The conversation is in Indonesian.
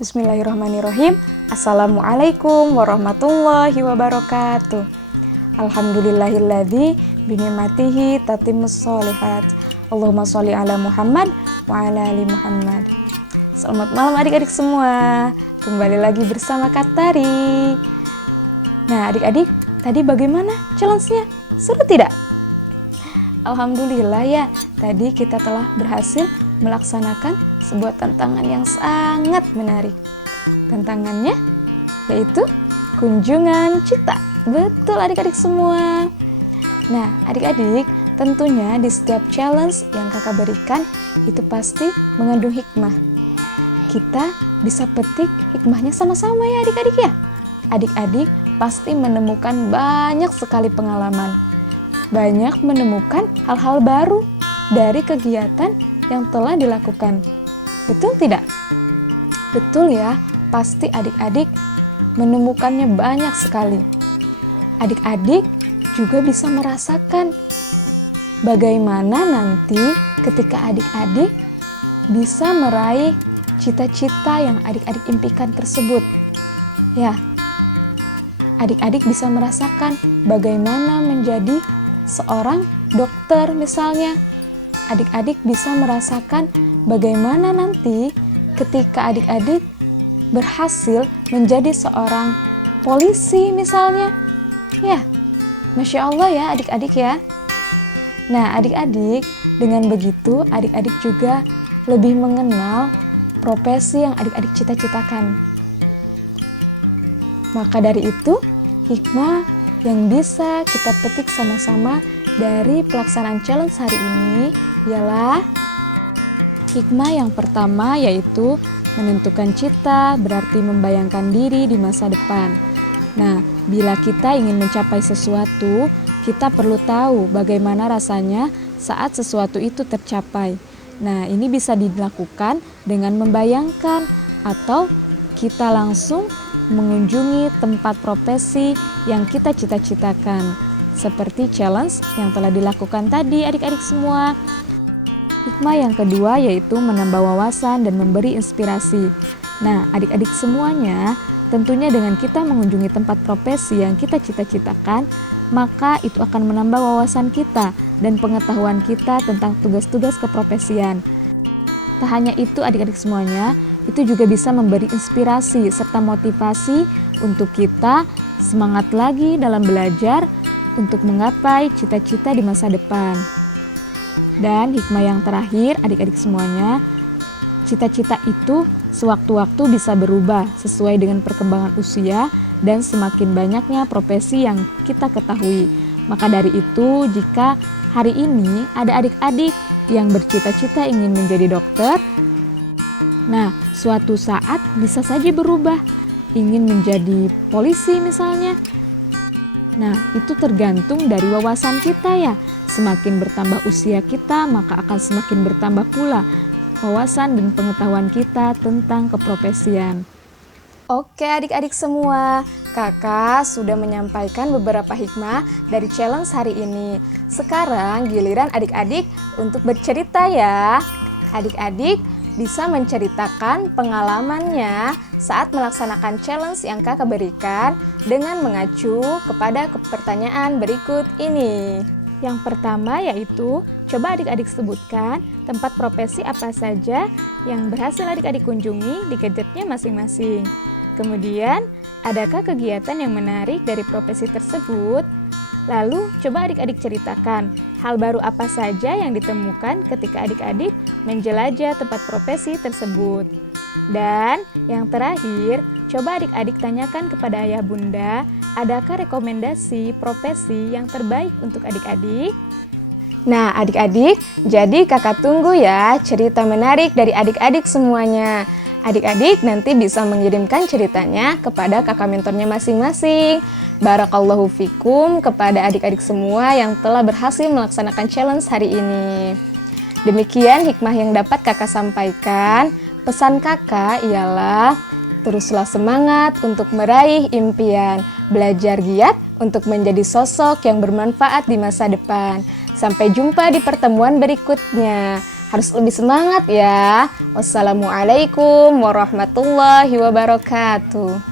Bismillahirrahmanirrahim. Assalamualaikum warahmatullahi wabarakatuh. Alhamdulillahilladzi binikmatihi tatimmus sholihat. Allahumma sholli ala Muhammad wa ala ali Muhammad. Selamat malam adik-adik semua. Kembali lagi bersama Kak Tari. Nah adik-adik, tadi bagaimana challenge-nya? Seru tidak? Alhamdulillah ya, tadi kita telah berhasil melaksanakan sebuah tantangan yang sangat menarik. Tantangannya yaitu kunjungan cita. Betul adik-adik semua. Nah adik-adik, tentunya di setiap challenge yang kakak berikan itu pasti mengandung hikmah. Kita bisa petik hikmahnya sama-sama ya adik-adik ya. Adik-adik pasti menemukan banyak sekali pengalaman. Banyak menemukan hal-hal baru dari kegiatan yang telah dilakukan. Betul tidak? Betul ya, pasti adik-adik menemukannya banyak sekali. Adik-adik juga bisa merasakan bagaimana nanti ketika adik-adik bisa meraih cita-cita yang adik-adik impikan tersebut. Ya, adik-adik bisa merasakan bagaimana menjadi seorang dokter misalnya. Adik-adik bisa merasakan bagaimana nanti ketika adik-adik berhasil menjadi seorang polisi misalnya. Ya, Masya Allah ya adik-adik ya. Nah adik-adik, dengan begitu adik-adik juga lebih mengenal profesi yang adik-adik cita-citakan. Maka dari itu, hikmah yang bisa kita petik sama-sama dari pelaksanaan challenge hari ini ialah hikmah yang pertama, yaitu menentukan cita berarti membayangkan diri di masa depan. Nah, bila kita ingin mencapai sesuatu, kita perlu tahu bagaimana rasanya saat sesuatu itu tercapai. Nah, ini bisa dilakukan dengan membayangkan atau kita langsung mengunjungi tempat profesi yang kita cita-citakan. Seperti challenge yang telah dilakukan tadi adik-adik semua. Hikmah yang kedua yaitu menambah wawasan dan memberi inspirasi. Nah, adik-adik semuanya, tentunya dengan kita mengunjungi tempat profesi yang kita cita-citakan, maka itu akan menambah wawasan kita dan pengetahuan kita tentang tugas-tugas keprofesian. Tak hanya itu adik-adik semuanya, itu juga bisa memberi inspirasi serta motivasi untuk kita semangat lagi dalam belajar untuk menggapai cita-cita di masa depan. Dan hikmah yang terakhir adik-adik semuanya, cita-cita itu sewaktu-waktu bisa berubah sesuai dengan perkembangan usia dan semakin banyaknya profesi yang kita ketahui. Maka dari itu, jika hari ini ada adik-adik yang bercita-cita ingin menjadi dokter, nah suatu saat bisa saja berubah, ingin menjadi polisi misalnya. Nah itu tergantung dari wawasan kita ya. Semakin bertambah usia kita, maka akan semakin bertambah pula wawasan dan pengetahuan kita tentang keprofesian. Oke adik-adik semua, kakak sudah menyampaikan beberapa hikmah dari challenge hari ini. Sekarang giliran adik-adik untuk bercerita ya. Adik-adik bisa menceritakan pengalamannya saat melaksanakan challenge yang kakak berikan dengan mengacu kepada pertanyaan berikut ini. Yang pertama yaitu, coba adik-adik sebutkan tempat profesi apa saja yang berhasil adik-adik kunjungi di gadgetnya masing-masing. Kemudian, adakah kegiatan yang menarik dari profesi tersebut? Lalu, coba adik-adik ceritakan hal baru apa saja yang ditemukan ketika adik-adik menjelajah tempat profesi tersebut. Dan yang terakhir, coba adik-adik tanyakan kepada ayah bunda, adakah rekomendasi profesi yang terbaik untuk adik-adik? Nah adik-adik, jadi kakak tunggu ya cerita menarik dari adik-adik semuanya. Adik-adik nanti bisa mengirimkan ceritanya kepada kakak mentornya masing-masing. Barakallahu fikum kepada adik-adik semua yang telah berhasil melaksanakan challenge hari ini. Demikian hikmah yang dapat kakak sampaikan. Pesan kakak ialah teruslah semangat untuk meraih impian. Belajar giat untuk menjadi sosok yang bermanfaat di masa depan. Sampai jumpa di pertemuan berikutnya. harus lebih semangat ya. Wassalamualaikum warahmatullahi wabarakatuh.